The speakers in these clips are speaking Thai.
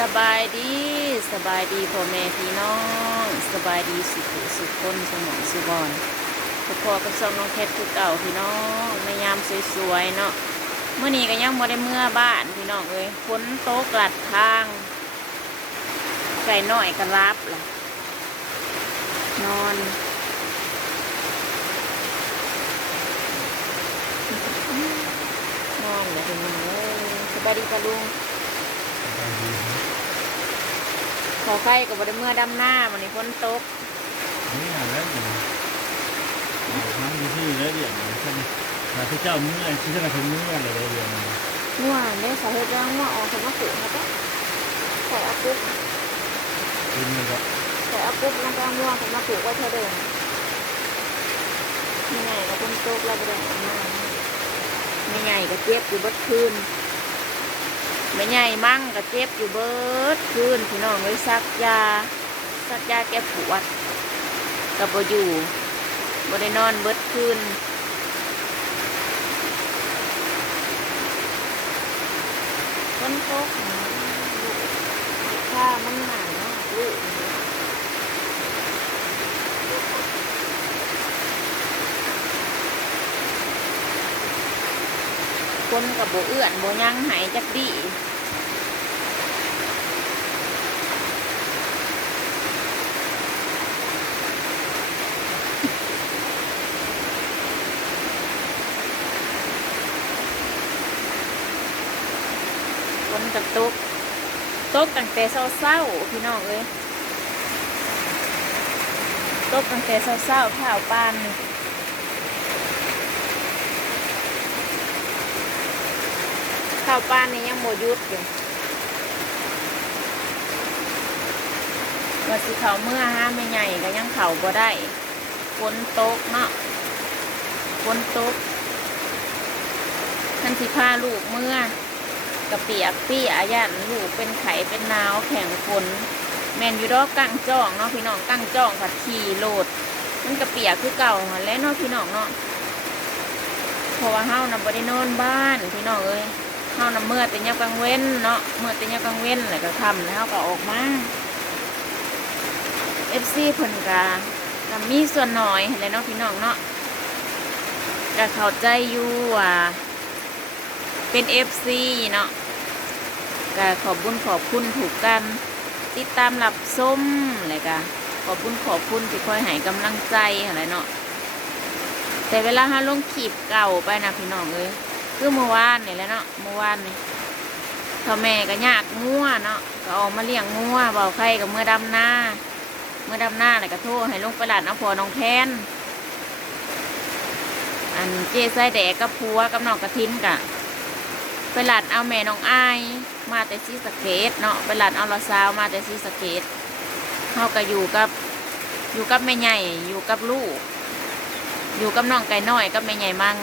สบายดีสบายดีพ่อแม่พี่น้อง สบายดีสุขสุขคนสมองสุบอนพ่อพ่อกับซองน้องแคทคือเก่าพี่น้องในยามสวยๆเนาะเมื่อนี้ก็ยังบ่ได้เมื่อบ้านพี่น้องเอ้ยฝนโตกกลัดทาง ไก่น้อยก็รับล่ะนอนนอนเลยพี่น้องสบายดีจ้ะลุง ขอไข่กับบไดเมื่อดำหน้าวันนี้ฝนตกนี่หาแล้วอยู่ทั้งที่แล้วเดี๋ยวท่านพระเจ้าเมื่อที่ท่านเป็นเมื่ออะไรเรื่องง่วงได้สาเหตุว่าง่วงออกจากมะขืนนะจ๊ะใส่เอาปุ๊บเป็นมันก็ใส่เอาปุ๊บแล้วก็ง่วงจากมะขืนไว้เท่าเดิมไม่ไงก็ฝนตกแล้วไปเดินออกมาไม่ไงก็เจ็บอยู่เบิดคืน ไม่ใหญ่มั่งก็เจ็บอยู่เบิดคืนพี่น้องเลยซักยาซักยาแก้ปวดกับบอยู่บ่ได้นอนเบิดคืนฝนตกนะลูกข้ามันหนาวมากลูก คนกับโบเอื้อนโบยังหายจักดีคนกับตกตกตั้งแต่เศร้าๆพี่น้องเอ้ยตกตั้งแต่เศร้าๆข้าวปานนี่ ข้าวปานนี่ยังโมยุดอยู่ว่าสิเขาเมื่อห้าไม่ใหญ่ก็ยังเขาบ่ได้ฝนตกเนาะฝนตกท่านสิพาลูกเมื่อกระเปียกปี้ยยันลูกเป็นไข่เป็นนาวแข็งฝนแมนยูดอกกั้งจ้องเนาะพี่น้องกั้งจ้องผัดขี่โลดมันกระเปียกคือเก่าแล้วเนาะพี่น้องเนาะเพราะว่าเฮานำบ่ได้นอนบ้านพี่น้องเอ้ย เฮานำเมื่อแต่ยามกลางเว้นเนาะเมื่อแต่ยามกลางเว้นแล้วก็ค่ำแล้วเฮาก็ออกมา FC เพิ่นก็ก็มีส่วนน้อยหั่นแหละเนาะพี่น้องเนาะก็เข้าใจอยู่ว่าเป็น FC เนาะก็ขอบบุญขอบคุณถูกกัน ติดตามรับส้มอะไรก็ขอบบุญขอบคุณที่คอยให้กำลังใจอะไรเนาะแต่เวลาฮาลงขีบเก่าไปนะพี่น้องเอ้ย คือเมื่อวานนี่แหละเนาะเมื่อวานนี่พ่อแม่ก็ยากงัวเนาะก็ออกมาเลี้ยงงัวเบาไข่กับเมื่อดำหน้าเมื่อดำหน้าแล้วก็โทรให้ลงไปหลาดน้ำพอน้องแทนอันเจ๊ไส้แดกกับพัวกับน้องกระทินกะไปหลัดเอาแม่น้องอายมาแต่ซีสเกตเนาะไปหลัดเอาละสาวมาแต่ซีสเกตเขาก็อยู่กับอยู่กับแม่ใหญ่อยู่กับลูก อยู่กับน้องไก่น้อยกับแม่ใหญ่มั่ง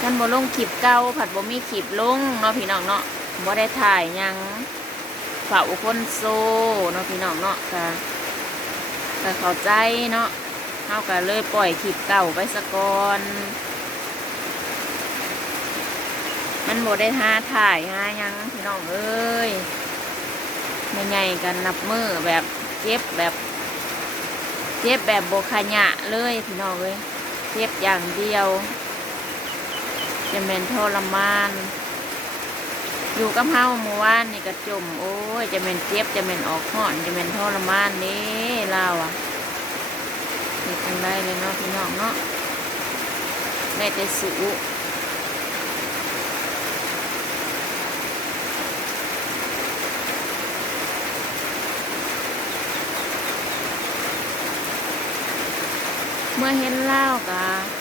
ท่านบ่ลงขีบเก้าผัดบ่มีขีบลงเนาะพี่น้องเนาะบ่ได้ถ่ายยังฝ่าคนโซเนาะพี่น้องเนาะก็ก็เข้าใจเนาะเขาก็เลยปล่อยคลิปเก่าไปสะก่อนมันโบได้หาถ่ายหายังพี่น้องเอ้ยไม่ไงกันนับมือแบบเจ็บแบบเจ็บแบบโบขยะเลยพี่น้องเอ้ยเจ็บอย่างเดียว จะเป็นทรมาน อยู่กับเฮาเมื่อวานนี่ก็จม โอ้ย จะเป็นเจ็บจะเป็นออกห่อนจะเป็นทรมานนี่เล่าอะเฮ็ดจังได้เลยเนาะพี่น้องเนาะได้แต่สูเมื่อเห็นเล่ากะ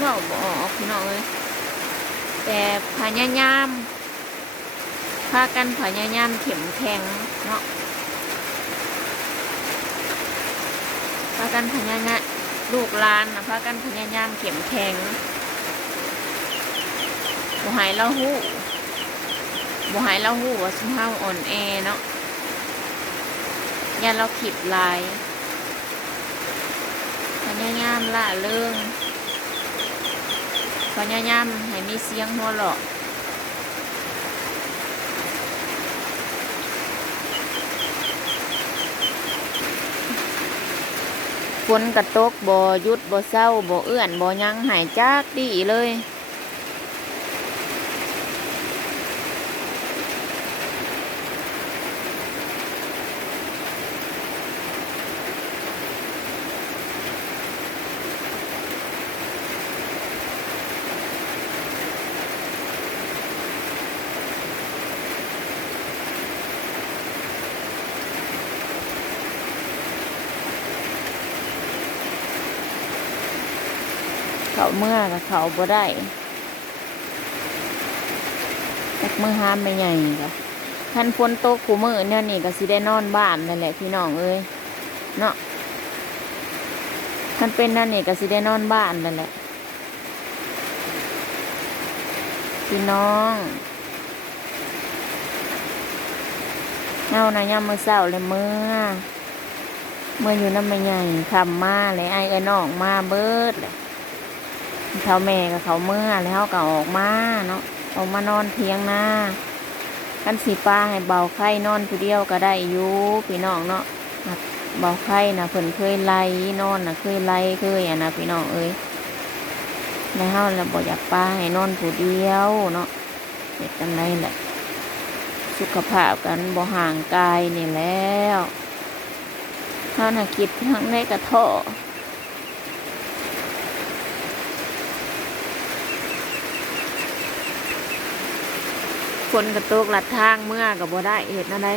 เล่าบออกพี่น้องเอ้ยแต่พยายามพากันพยายามเข็มแข็งเนาะพากันพยายามลูกลานนะพากันพยายามเข็มแข็งบ่หายเราหู้บ่หายเราหู้ว่าสุเฮาอ่อนแอเนาะอย่าเราขีดลายพยายามละเรื่อง พยายามให้มีเสียงหัวเราะฝนกระตกบ่หยุดบ่เศร้าบ่เอื้อนบ่หยังหายจากดีเลย เมื่อกับเขาบ่ได้จักมือห้ามไม่ใหญ่กะท่านฝนตกขู่มือเนี่ยนี่ก็สิได้นอนบ้านนั่นแหละพี่น้องเอ้ยเนาะท่านเป็นนั่นนี่ก็สิได้นอนบ้านนั่นแหละพี่น้องเงานะย่ามมือเศร้าเลยเมื่อเมื่ออยู่น้ำไม่ใหญ่คำมาเลยไอ้ไอ้น้องมาเบิดเลย เขาแม่กับเขาเมื่อแล้วก็ออกมาเนาะออกมานอนเทียงหน้ากันสีป้าให้เบาไข้นอนผู้เดียวก็ได้อยู่พี่น้องเนาะเบาไข้นะเพิ่นเคยไล่นอนนะเคยไล่เคยอะนะพี่น้องเอ้ยแล้วเฮาแล้วบ่อยากป้าให้นอนผู้เดียวเนาะเฮ็ดกันไรแหละสุขภาพกันบ่ห่างกายนี่แล้วเฮาน่ะคิดทั้งในกระท้อ ฝนกระตกหลัดทางเมื่อกับบ่ได้เห็ดอะไร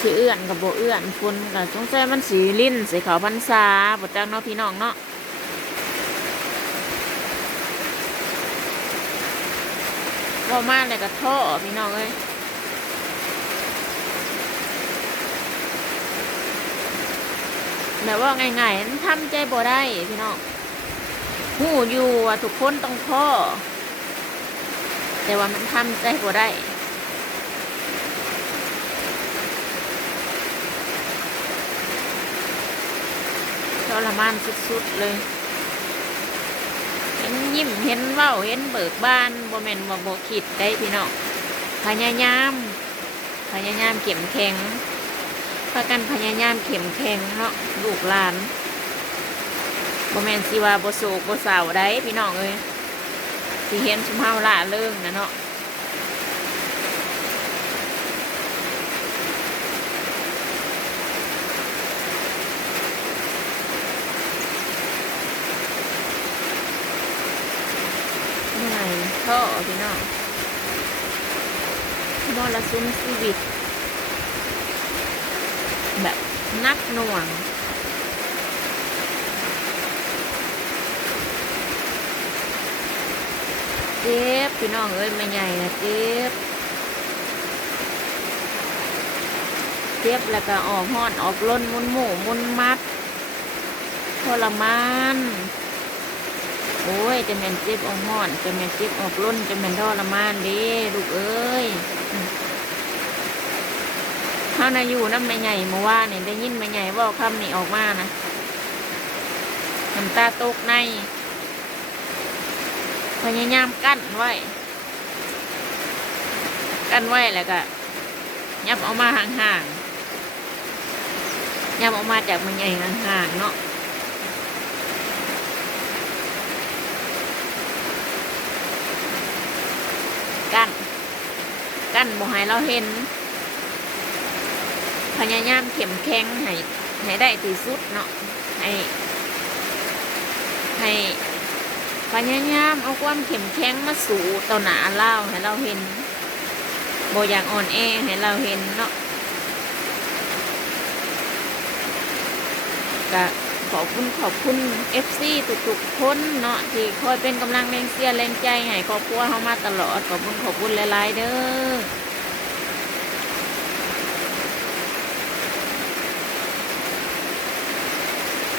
สีเอื้อนกับโบเอื้อนฝนกับสงสัยมันสีลิ้นสีขาวพันษาบ่จักเนาะพี่น้องเนาะว่ามาเลยกับท่อพี่น้องเอ้ยแบบว่าง่ายๆมันทำใจบ่ได้พี่น้องหูอยู่ว่าทุกคนต้องท่อ แต่ว่ามันทำใจบ่ได้ทรมานสุดๆเลย เห็นยิ้มเห็นเว้าเห็นเบิกบานบ่แม่นบ่บ่คิดได้พี่น้องพยายามพยายามเข้มแข็งพากันพยายามเข้มแข็งเนาะลูกหลานบ่แม่นสิว่าบ่โศกบ่เศร้าได้พี่น้องเอ้ย ที่เห็นชุมเฮาล่าเริงนะเนาะเหนื่อยท้อพี่น้องมรสุมชีวิต แบบนักหน่วง เจ็บพี่น้องเอ้ยไม่ใหญ่นะเจ็บเจ็บแล้วก็ออกห้อนออกล้นมุนหมูมุนมัดทรมานโอ้ยจะแมนเจ็บออกห้อนจะแมนเจ็บออกล้นจะแมนทรมานเดิลูกเอ้ยอืมเฮานอยู่น้ำไม่ใหญ่เมื่านนี่ยได้ยินไม่ใหญ่ว่าคำนี้ออกมานะน้ำตาตกใน พยายามกั้นไว้ กั้นไว้แล้วก็ยับออกมาห่างๆยับออกมาจากมันใหญ่ห่างๆเนาะกั้นกั้นบ่ให้เราเห็น พยายามเข้มแข็งให้ให้ได้ที่สุดเนาะให้ให้ พยายามเอาความเข้มแข็งมาสู่ต่อหน้าเราให้เราเห็นโบอยากอ่อนแอให้เราเห็นเนาะก็ขอบคุณขอบคุณ FC ทุกๆคนเนาะที่คอยเป็นกำลังแรงเสียแรงใจให้ครอบครัวเขามาตลอดขอบคุณขอบคุณหลายๆเด้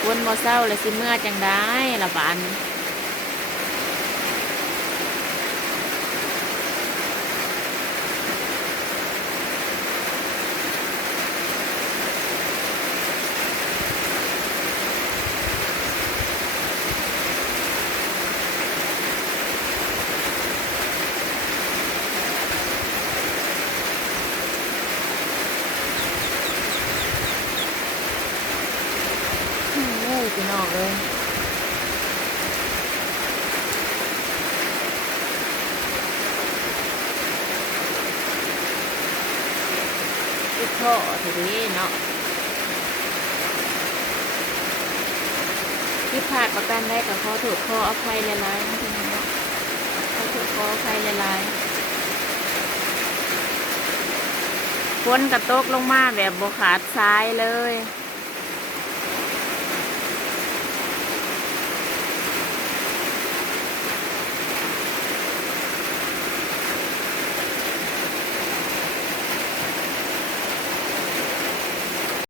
อวนบ่เศร้าเลยสิเมื่อจังได้ละบานองเลย ท่อทีนี้เนาะที่ผ่านประกันได้กับขอถูกขออภัยหลายๆนะพี่น้องเนาะขอถูกขออภัยหลายๆฝนกระตกลงมาแบบบขาดซ้ายเลย